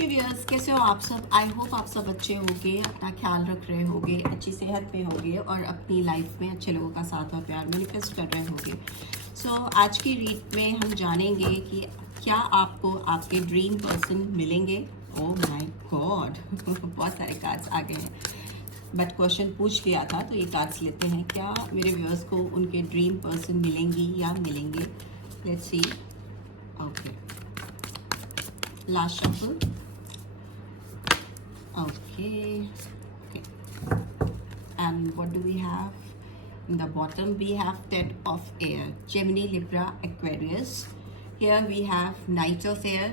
ये व्यूअर्स कैसे हो आप सब। आई होप आप सब अच्छे होंगे, अपना ख्याल रख रहे होंगे, अच्छी सेहत में होंगे और अपनी लाइफ में अच्छे लोगों का साथ और प्यार मैनिफेस्ट कर रहे होंगे। सो आज की रीड में हम जानेंगे कि क्या आपको आपके ड्रीम पर्सन मिलेंगे। ओह माय गॉड बहुत सारे कार्ड्स आ गए हैं, बट क्वेश्चन पूछ लिया था तो ये कार्ड्स लेते हैं। क्या मेरे व्यूअर्स को उनके ड्रीम पर्सन मिलेंगी या मिलेंगे? Let's see. Okay, last shuffle. Okay. Okay. And what do we have? In the bottom we have 10 of air, Gemini, Libra, Aquarius. Here we have Knight of air.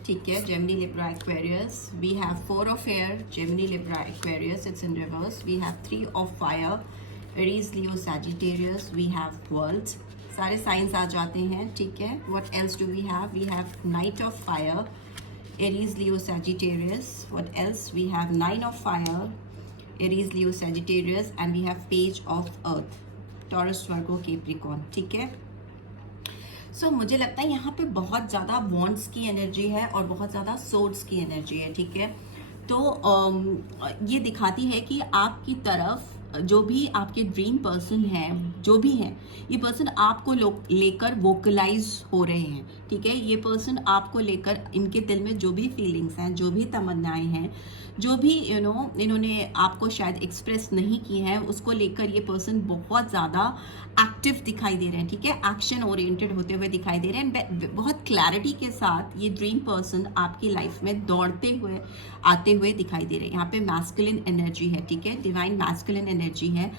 ठीक है, Gemini, Libra, Aquarius. We have 4 of air, Gemini, Libra, Aquarius. It's in reverse. We have 3 of fire, Aries, Leo, Sagittarius. We have World. सारे science आ जाते हैं। ठीक है, what else do we have? We have Knight of fire, Aries, Leo, Sagittarius. What else? We have 9 of fire, Aries, Leo, Sagittarius, and we have Page of Earth, Taurus, Virgo, Capricorn. ठीक है, सो मुझे लगता है यहाँ पे बहुत ज़्यादा wands की एनर्जी है और बहुत ज़्यादा सोर्ड्स की एनर्जी है। ठीक है, तो ये दिखाती है कि आपकी तरफ जो भी आपके ड्रीम पर्सन है, जो भी है, ये पर्सन आपको लेकर वोकलाइज हो रहे हैं। ठीक है, ये पर्सन आपको लेकर, इनके दिल में जो भी फीलिंग्स हैं, जो भी तमन्नाएं हैं, जो भी इन्होंने आपको शायद एक्सप्रेस नहीं की है, उसको लेकर ये पर्सन बहुत ज़्यादा एक्टिव दिखाई दे रहे हैं। ठीक है, एक्शन ओरिएंटेड होते हुए दिखाई दे रहे हैं। बहुत क्लैरिटी के साथ ये ड्रीम पर्सन आपकी लाइफ में दौड़ते हुए आते हुए दिखाई दे रहे हैं। यहाँ पे मैस्कुलिन एनर्जी है। ठीक है, डिवाइन मैस्कुलिन एनर्जी है,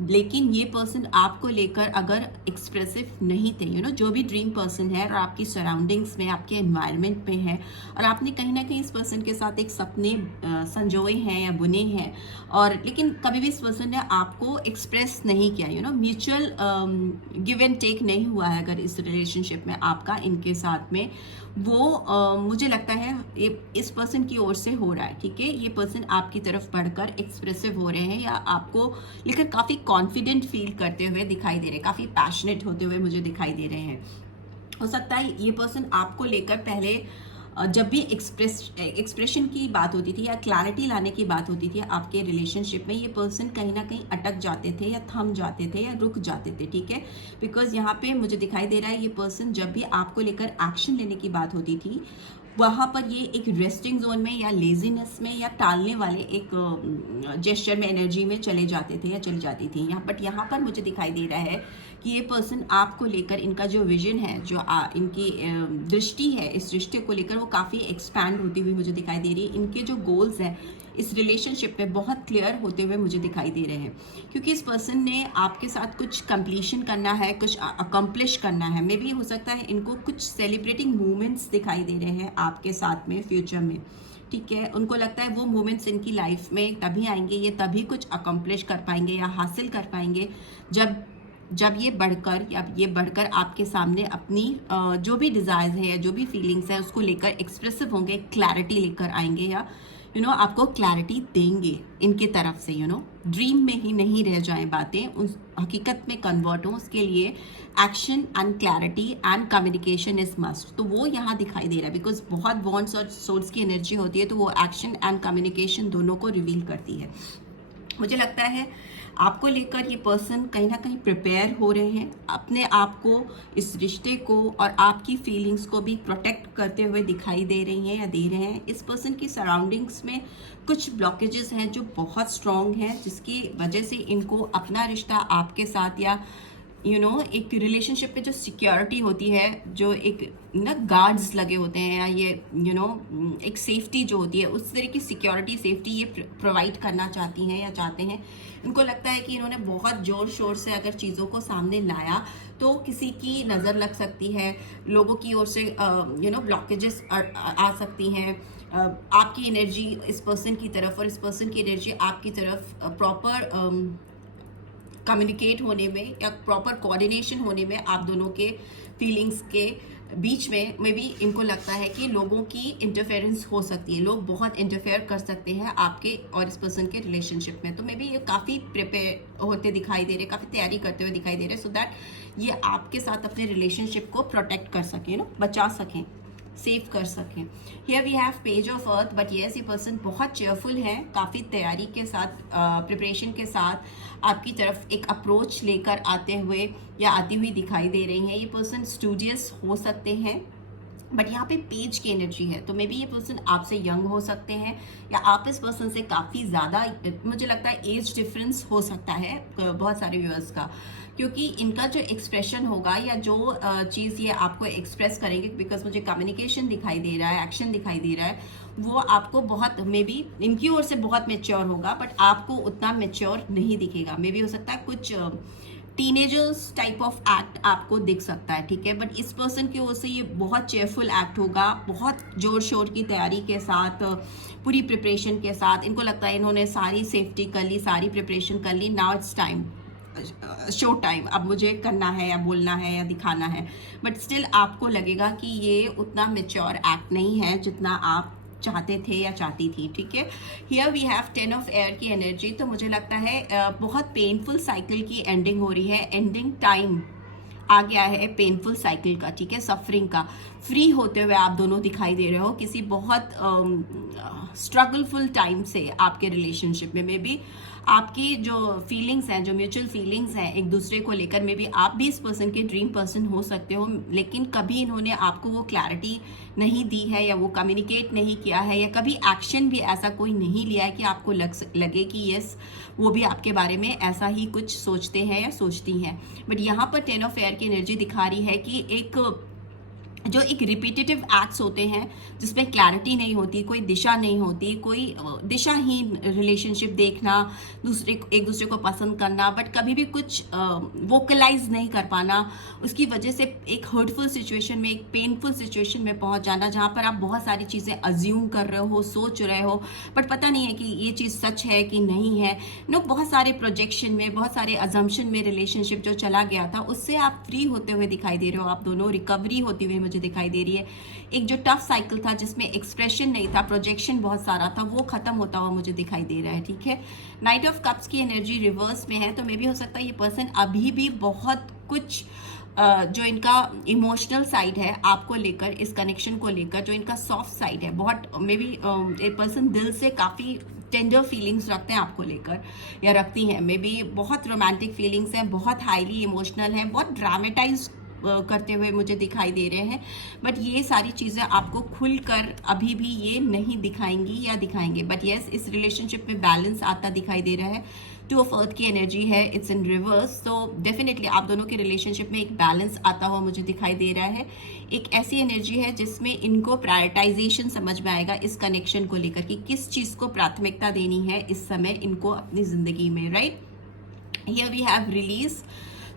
लेकिन ये पर्सन आपको लेकर अगर एक्सप्रेसिव नहीं थे, जो भी ड्रीम पर्सन है और आपकी सराउंडिंग्स में, आपके एनवायरनमेंट में है और आपने कहीं ना कहीं इस पर्सन के साथ एक सपने संजोए हैं या बुने हैं, और लेकिन कभी भी इस पर्सन ने आपको एक्सप्रेस नहीं किया, म्यूचुअल गिव एंड टेक नहीं हुआ है अगर इस रिलेशनशिप में आपका इनके साथ में, वो मुझे लगता है ये इस पर्सन की ओर से हो रहा है। ठीक है, ये पर्सन आपकी तरफ बढ़कर एक्सप्रेसिव हो रहे हैं या आपको लेकर काफ़ी कॉन्फिडेंट फील करते हुए दिखाई दे रहे हैं, काफ़ी पैशनेट होते हुए मुझे दिखाई दे रहे हैं। हो सकता है ये पर्सन आपको लेकर पहले जब भी एक्सप्रेशन की बात होती थी या क्लैरिटी लाने की बात होती थी आपके रिलेशनशिप में, ये पर्सन कहीं ना कहीं अटक जाते थे या थम जाते थे या रुक जाते थे। ठीक है, बिकॉज यहाँ पे मुझे दिखाई दे रहा है ये पर्सन जब भी आपको लेकर एक्शन लेने की बात होती थी, वहाँ पर ये एक रेस्टिंग जोन में या लेजीनेस में या टालने वाले एक जेस्चर में, एनर्जी में चले जाते थे या चली जाती थी बट यहाँ पर मुझे दिखाई दे रहा है कि ये पर्सन आपको लेकर, इनका जो विजन है, जो इनकी दृष्टि है इस रिश्ते को लेकर, वो काफ़ी एक्सपैंड होती हुई मुझे दिखाई दे रही है। इनके जो गोल्स हैं इस रिलेशनशिप में बहुत क्लियर होते हुए मुझे दिखाई दे रहे हैं, क्योंकि इस पर्सन ने आपके साथ कुछ कंप्लीशन करना है, कुछ अकम्प्लिश करना है। मे बी हो सकता है इनको कुछ सेलिब्रेटिंग मोमेंट्स दिखाई दे रहे हैं आपके साथ में फ्यूचर में। ठीक है, उनको लगता है वो मोमेंट्स इनकी लाइफ में तभी आएंगे, ये तभी कुछ अकम्प्लिश कर पाएंगे या हासिल कर पाएंगे जब ये बढ़कर आपके सामने अपनी जो भी डिज़ायर्स है या जो भी फीलिंग्स है उसको लेकर एक्सप्रेसिव होंगे, क्लैरिटी लेकर आएंगे या आपको क्लैरिटी देंगे इनके तरफ से। ड्रीम में ही नहीं रह जाए बातें, उस हकीकत में कन्वर्ट हो, उसके लिए action and clarity and communication is must. तो वो यहाँ दिखाई दे रहा है, बिकॉज बहुत वॉन्ट्स और सोर्स की एनर्जी होती है, तो वो एक्शन एंड कम्युनिकेशन दोनों को रिवील करती है। मुझे लगता है आपको लेकर ये पर्सन कहीं ना कहीं प्रिपेयर हो रहे हैं, अपने आप को, इस रिश्ते को और आपकी फीलिंग्स को भी प्रोटेक्ट करते हुए दिखाई दे रही हैं या दे रहे हैं। इस पर्सन की सराउंडिंग्स में कुछ ब्लॉकेजेस हैं जो बहुत स्ट्रॉन्ग हैं, जिसकी वजह से इनको अपना रिश्ता आपके साथ या एक रिलेशनशिप पे जो सिक्योरिटी होती है, जो एक गार्ड्स लगे होते हैं या ये एक सेफ्टी जो होती है, उस तरह की सिक्योरिटी, सेफ्टी ये प्रोवाइड करना चाहती हैं या चाहते हैं। इनको लगता है कि इन्होंने बहुत ज़ोर शोर से अगर चीज़ों को सामने लाया तो किसी की नज़र लग सकती है, लोगों की ओर से ब्लॉकेजेस आ सकती हैं, आपकी एनर्जी इस पर्सन की तरफ और इस पर्सन की एनर्जी आपकी तरफ प्रॉपर कम्युनिकेट होने में या प्रॉपर कोऑर्डिनेशन होने में, आप दोनों के फीलिंग्स के बीच में भी इनको लगता है कि लोगों की इंटरफेरेंस हो सकती है, लोग बहुत इंटरफेयर कर सकते हैं आपके और इस पर्सन के रिलेशनशिप में। तो मे बी ये काफ़ी प्रिपेयर होते दिखाई दे रहे, काफ़ी तैयारी करते हुए दिखाई दे रहे, सो दैट ये आपके साथ अपने रिलेशनशिप को प्रोटेक्ट कर सकें, बचा सकें। सेव कर सकें। Here we have page of earth, but yes ये पर्सन बहुत चेयरफुल है, काफ़ी तैयारी के साथ, प्रिपरेशन के साथ आपकी तरफ एक अप्रोच लेकर आते हुए या आती हुई दिखाई दे रही हैं। ये पर्सन स्टूडियस हो सकते हैं, बट यहाँ पे पेज की एनर्जी है, तो मे बी ये पर्सन आपसे यंग हो सकते हैं या आप इस पर्सन से काफ़ी ज़्यादा, मुझे लगता है एज डिफरेंस हो सकता है बहुत सारे व्यूअर्स का, क्योंकि इनका जो एक्सप्रेशन होगा या जो चीज़ ये आपको एक्सप्रेस करेंगे, बिकॉज मुझे कम्युनिकेशन दिखाई दे रहा है, एक्शन दिखाई दे रहा है, वो आपको बहुत, मे बी इनकी ओर से बहुत मेच्योर होगा, बट आपको उतना मेच्योर नहीं दिखेगा। मे बी हो सकता है कुछ टीनेजर्स टाइप ऑफ एक्ट आपको दिख सकता है, ठीक है, बट इस पर्सन की ओर से ये बहुत चेयरफुल एक्ट होगा, बहुत जोर शोर की तैयारी के साथ, पूरी प्रिपरेशन के साथ। इनको लगता है इन्होंने सारी सेफ्टी कर ली, सारी प्रिपरेशन कर ली, now it's time, show time, अब मुझे करना है या बोलना है या दिखाना है। बट स्टिल आपको लगेगा कि ये उतना मेच्योर एक्ट नहीं है जितना आप चाहते थे या चाहती थी, ठीक है। Here we have 10 of air की एनर्जी, तो मुझे लगता है बहुत पेनफुल साइकिल की एंडिंग हो रही है, एंडिंग टाइम आ गया है पेनफुल साइकिल का, ठीक है, सफरिंग का। फ्री होते हुए आप दोनों दिखाई दे रहे हो किसी बहुत स्ट्रगलफुल टाइम से आपके रिलेशनशिप में। मे बी आपकी जो फीलिंग्स हैं, जो म्यूचुअल फीलिंग्स हैं एक दूसरे को लेकर, मे बी आप भी इस पर्सन के ड्रीम पर्सन हो सकते हो, लेकिन कभी इन्होंने आपको वो क्लैरिटी नहीं दी है या वो कम्युनिकेट नहीं किया है, या कभी एक्शन भी ऐसा कोई नहीं लिया है कि आपको लगे कि यस वो भी आपके बारे में ऐसा ही कुछ सोचते हैं या सोचती हैं। बट यहाँ पर 10 ऑफ एयर की एनर्जी दिखा रही है कि जो एक रिपीटेटिव एक्ट्स होते हैं जिसमें क्लैरिटी नहीं होती, कोई दिशा नहीं होती, कोई दिशाहीन रिलेशनशिप देखना, एक दूसरे को पसंद करना, बट कभी भी कुछ वोकलाइज नहीं कर पाना, उसकी वजह से एक हर्टफुल सिचुएशन में, एक पेनफुल सिचुएशन में पहुंच जाना, जहां पर आप बहुत सारी चीज़ें अज्यूम कर रहे हो, सोच रहे हो, बट पता नहीं है कि ये चीज़ सच है कि नहीं है। बहुत सारे प्रोजेक्शन में, बहुत सारे अजम्पशन में रिलेशनशिप जो चला गया था, उससे आप फ्री होते हुए दिखाई दे रहे हो, आप दोनों रिकवरी होती हुई मुझे दिखाई दे रही है। एक जो टफ साइकिल था जिसमें एक्सप्रेशन नहीं था, प्रोजेक्शन बहुत सारा था, वो खत्म होता हुआ मुझे दिखाई दे रहा है, ठीक है। नाइट ऑफ कप्स की एनर्जी रिवर्स में है, तो मे भी हो सकता है ये पर्सन अभी भी बहुत कुछ जो इनका इमोशनल साइड है आपको लेकर, इस कनेक्शन को लेकर, जो इनका सॉफ्ट साइड है, बहुत मे बी ए पर्सन दिल से काफ़ी टेंडर फीलिंग्स रखते हैं आपको लेकर या रखती हैं। मे बी बहुत रोमांटिक फीलिंग्स हैं, बहुत हाईली इमोशनल हैं, बहुत ड्रामेटाइज करते हुए मुझे दिखाई दे रहे हैं, बट ये सारी चीज़ें आपको खुलकर अभी भी ये नहीं दिखाएंगी या दिखाएंगे। बट यस, इस रिलेशनशिप में बैलेंस आता दिखाई दे रहा है। 2 ऑफ अर्थ की एनर्जी है, इट्स इन रिवर्स, तो डेफिनेटली आप दोनों के रिलेशनशिप में एक बैलेंस आता हुआ मुझे दिखाई दे रहा है। एक ऐसी एनर्जी है जिसमें इनको प्रायोरिटाइजेशन समझ में आएगा इस कनेक्शन को लेकर कि किस चीज़ को प्राथमिकता देनी है इस समय इनको अपनी ज़िंदगी में, right. Here we have release,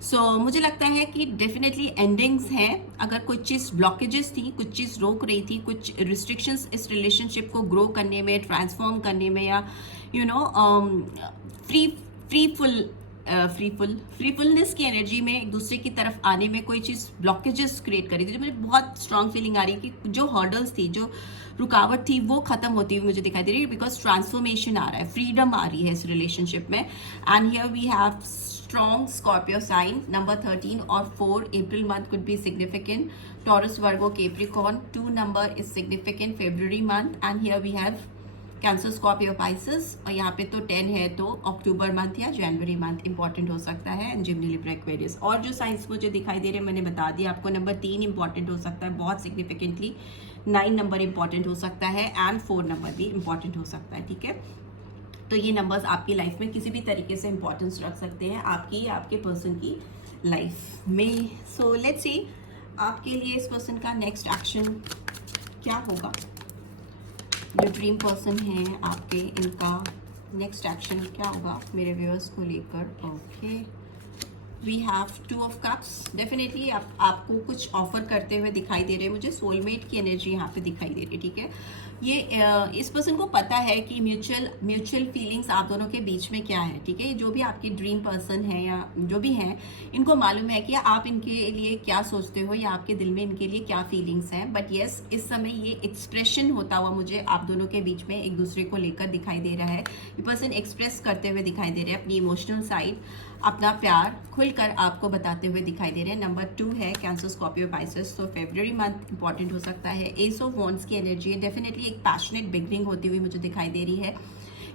so मुझे लगता है कि डेफिनेटली एंडिंग्स हैं। अगर कुछ चीज़ ब्लॉकेजेस थी, कुछ चीज़ रोक रही थी, कुछ रिस्ट्रिक्शंस इस रिलेशनशिप को ग्रो करने में, ट्रांसफॉर्म करने में, या फ्रीफुलनेस की एनर्जी में एक दूसरे की तरफ आने में कोई चीज़ ब्लॉकेजेस क्रिएट करी थी, जो मुझे बहुत स्ट्रांग फीलिंग आ रही है कि जो हर्डल्स थी, जो रुकावट थी, वो खत्म होती हुई मुझे दिखाई दे रही है, बिकॉज ट्रांसफॉर्मेशन आ रहा है, फ्रीडम आ रही है इस रिलेशनशिप में। And here we have strong Scorpio sign, number 13 or 4 April month could be significant. Taurus, Virgo, Capricorn, 2 number is significant. February month, and here we have Cancer, Scorpio, Pisces, और यहाँ पे तो 10 है, तो अक्टूबर मंथ या जनवरी month important हो सकता है, एंड Gemini, Libra, Aquarius। और जो साइंस मुझे दिखाई दे रहे हैं मैंने बता दिया आपको। नंबर 3 इंपॉर्टेंट हो सकता है बहुत सिग्निफिकेंटली, 9 नंबर इंपॉर्टेंट हो सकता है, एंड 4 नंबर भी इंपॉर्टेंट हो सकता है, ठीक है। तो ये नंबर्स आपकी लाइफ में किसी भी तरीके से इंपॉर्टेंस रख सकते हैं आपकी या आपके पर्सन की लाइफ में। सो लेट्स सी आपके लिए इस पर्सन का नेक्स्ट एक्शन क्या होगा। जो ड्रीम पर्सन है आपके, इनका नेक्स्ट एक्शन क्या होगा मेरे व्यूअर्स को लेकर। Okay, we have 2 of cups. Definitely आपको कुछ ऑफर करते हुए दिखाई दे रहे हैं मुझे। सोलमेट की एनर्जी यहाँ पे दिखाई दे रही है, ठीक है। ये इस पर्सन को पता है कि म्यूचुअल फीलिंग्स आप दोनों के बीच में क्या है, ठीक है। जो भी आपकी ड्रीम पर्सन है या जो भी हैं, इनको मालूम है कि आप इनके लिए क्या सोचते हो या आपके दिल में इनके लिए क्या फीलिंग्स हैं। बट येस, इस समय ये एक्सप्रेशन होता हुआ मुझे आप दोनों के बीच में एक दूसरे को लेकर दिखाई दे रहा है। ये पर्सन एक्सप्रेस करते हुए दिखाई दे रहे हैं अपनी इमोशनल साइड। अपना प्यार खुलकर आपको बताते हुए दिखाई दे रहे हैं। नंबर 2 है कैंसर, स्कॉर्पियो, पाइसेस। तो फेब्रुअरी मंथ इंपॉर्टेंट हो सकता है। एस ऑफ वॉन्ड्स की एनर्जी है, डेफिनेटली एक पैशनेट बिगनिंग होती हुई मुझे दिखाई दे रही है।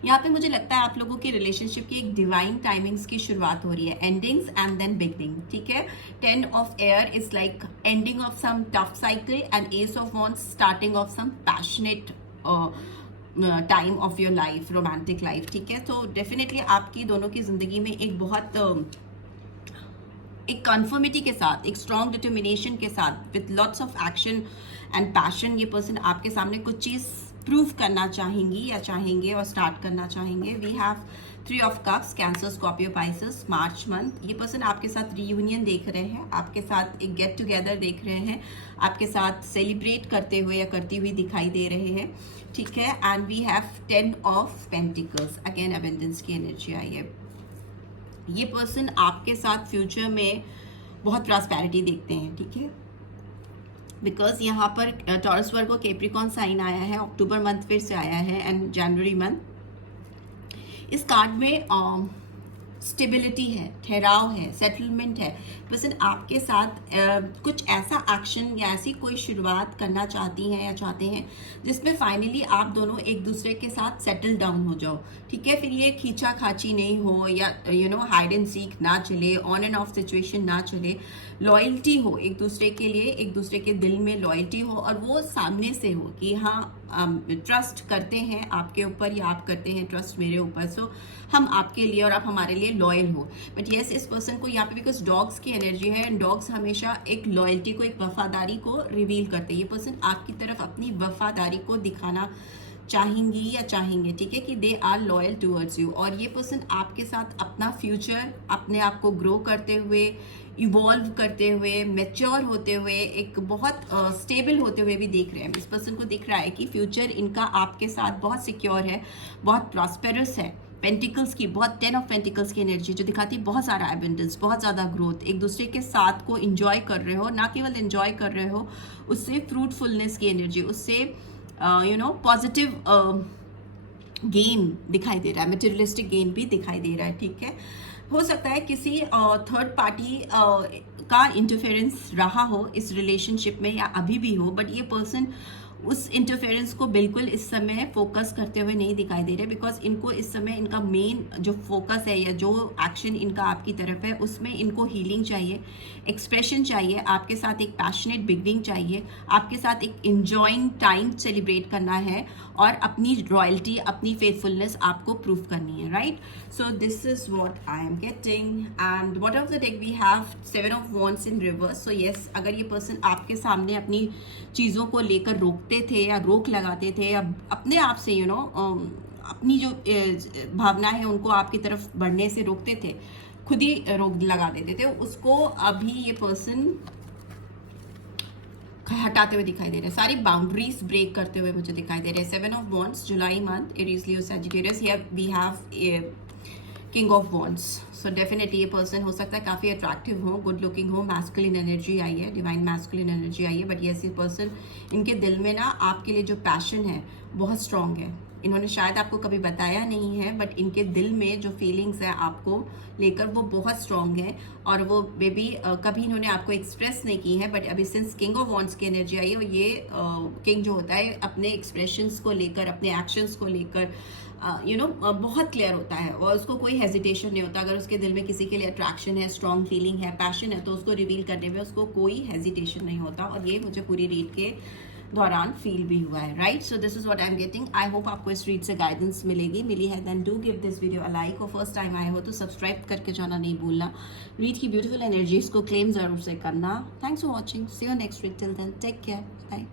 यहाँ पे मुझे लगता है आप लोगों की रिलेशनशिप की एक डिवाइन टाइमिंग्स की शुरुआत हो रही है, एंडिंग्स एंड देन बिगनिंग, ठीक है। 10 of air is like ending of some tough cycle and ace of wands starting of some passionate time of your life, romantic life, ठीक है। तो डेफिनेटली आपकी दोनों की जिंदगी में एक बहुत एक कन्फर्मिटी के साथ, एक स्ट्रॉन्ग डिटर्मिनेशन के साथ, with lots of action and passion, ये पर्सन आपके सामने कुछ चीज़ प्रूव करना चाहेंगी या चाहेंगे और स्टार्ट करना चाहेंगे। We have 3 of cups, Cancer, Scorpio, Pisces, March month. ये पर्सन आपके साथ रीयूनियन देख रहे हैं, आपके साथ एक गेट टुगेदर देख रहे हैं, आपके साथ सेलिब्रेट करते हुए या करती हुई दिखाई दे रहे हैं, ठीक है। And we have 10 of pentacles, again abundance की एनर्जी आई है। ये पर्सन आपके साथ फ्यूचर में बहुत प्रॉस्पेरिटी देखते हैं, ठीक है। बिकॉज यहाँ पर टॉरस, वर्गो, कैप्रिकॉर्न साइन आया है, अक्टूबर मंथ फिर से आया है एंड जनवरी मंथ। इस कार्ड में स्टेबिलिटी है, ठहराव है, सेटलमेंट है। पर्सन आपके साथ कुछ ऐसा एक्शन या ऐसी कोई शुरुआत करना चाहती हैं या चाहते हैं जिसमें फाइनली आप दोनों एक दूसरे के साथ सेटल डाउन हो जाओ, ठीक है। फिर ये खींचा खाची नहीं हो या हाइड एंड सीक ना चले, ऑन एंड ऑफ सिचुएशन ना चले, लॉयल्टी हो एक दूसरे के लिए, एक दूसरे के दिल में लॉयल्टी हो और वो सामने से हो कि हाँ ट्रस्ट करते हैं आपके ऊपर या आप करते हैं ट्रस्ट मेरे ऊपर, सो हम आपके लिए और आप हमारे लिए लॉयल हो। बट येस, इस पर्सन को यहाँ पे बिकॉज डॉग्स की एनर्जी है एंड डॉग्स हमेशा एक लॉयल्टी को, एक वफादारी को रिवील करते हैं। ये पर्सन आपकी तरफ अपनी वफादारी को दिखाना चाहेंगी या चाहेंगे, ठीक है, कि they are loyal towards you. और ये पर्सन आपके साथ अपना फ्यूचर, अपने आप को ग्रो करते हुए, इवॉल्व करते हुए, मैच्योर होते हुए, एक बहुत स्टेबल होते हुए भी देख रहे हैं। इस पर्सन को दिख रहा है कि फ्यूचर इनका आपके साथ बहुत सिक्योर है, बहुत प्रॉस्पेरस है। पेंटिकल्स की बहुत 10 ऑफ पेंटिकल्स की एनर्जी जो दिखाती है बहुत सारा एबंडेंस, बहुत ज़्यादा ग्रोथ, एक दूसरे के साथ को इंजॉय कर रहे हो, ना केवल इंजॉय कर रहे हो, उससे फ्रूटफुलनेस की एनर्जी, उससे पॉजिटिव गेन दिखाई दे रहा है, मटेरियलिस्टिक गेन भी दिखाई दे रहा है, ठीक है। हो सकता है किसी थर्ड पार्टी का इंटरफेरेंस रहा हो इस रिलेशनशिप में या अभी भी हो, बट ये पर्सन उस इंटरफेरेंस को बिल्कुल इस समय फोकस करते हुए नहीं दिखाई दे रहे, बिकॉज इनको इस समय इनका मेन जो फोकस है या जो एक्शन इनका आपकी तरफ है उसमें इनको हीलिंग चाहिए, एक्सप्रेशन चाहिए, आपके साथ एक पैशनेट बिगनिंग चाहिए, आपके साथ एक इंजॉइंग टाइम सेलिब्रेट करना है और अपनी रॉयल्टी, अपनी फेथफुलनेस आपको प्रूव करनी है, right. So this is what I am getting and what of the deck we have 7 of wands in reverse. So yes, अगर ये पर्सन आपके सामने अपनी चीज़ों को लेकर रोकते थे या रोक लगाते थे या अपने आप से अपनी जो भावना है उनको आपकी तरफ बढ़ने से रोकते थे, खुद ही रोक लगा देते थे, उसको अभी ये पर्सन हटाते हुए दिखाई दे रहे हैं, सारी बाउंड्रीज ब्रेक करते हुए मुझे दिखाई दे रहे हैं। 7 of wands, July month, Aries, Leo, Sagittarius. Here we have king of wands. So definitely ये पर्सन हो सकता है काफ़ी अट्रैक्टिव हो, गुड लुकिंग हो, मैस्कुलिन एनर्जी आई है, डिवाइन मैस्कुलिन एनर्जी आई है। बट येस, ये पर्सन, इनके दिल में ना आपके लिए जो पैशन है बहुत स्ट्रांग है। इन्होंने शायद आपको कभी बताया नहीं है, बट इनके दिल में जो फीलिंग्स है आपको लेकर वो बहुत स्ट्रांग है और वो मे बी कभी इन्होंने आपको एक्सप्रेस नहीं की है, बट अभी सिंस किंग ऑफ वॉन्ड्स की एनर्जी आई है और ये किंग जो होता है अपने एक्सप्रेशंस को लेकर, अपने एक्शंस को लेकर बहुत क्लियर होता है और उसको कोई हेजिटेशन नहीं होता। अगर उसके दिल में किसी के लिए अट्रैक्शन है, स्ट्रॉन्ग फीलिंग है, पैशन है, तो उसको रिवील करने में उसको कोई हेजिटेशन नहीं होता और ये मुझे पूरी रीड के दौरान फील भी हुआ है, right. So this is what I am getting. I hope आपको इस रीड से गाइडेंस मिली है, then do give this video a like और फर्स्ट टाइम आए हो तो सब्सक्राइब करके जाना नहीं भूलना। रीड की ब्यूटीफुल एनर्जीज को क्लेम जरूर से करना। Thanks for watching, see you next week, till then take care, bye.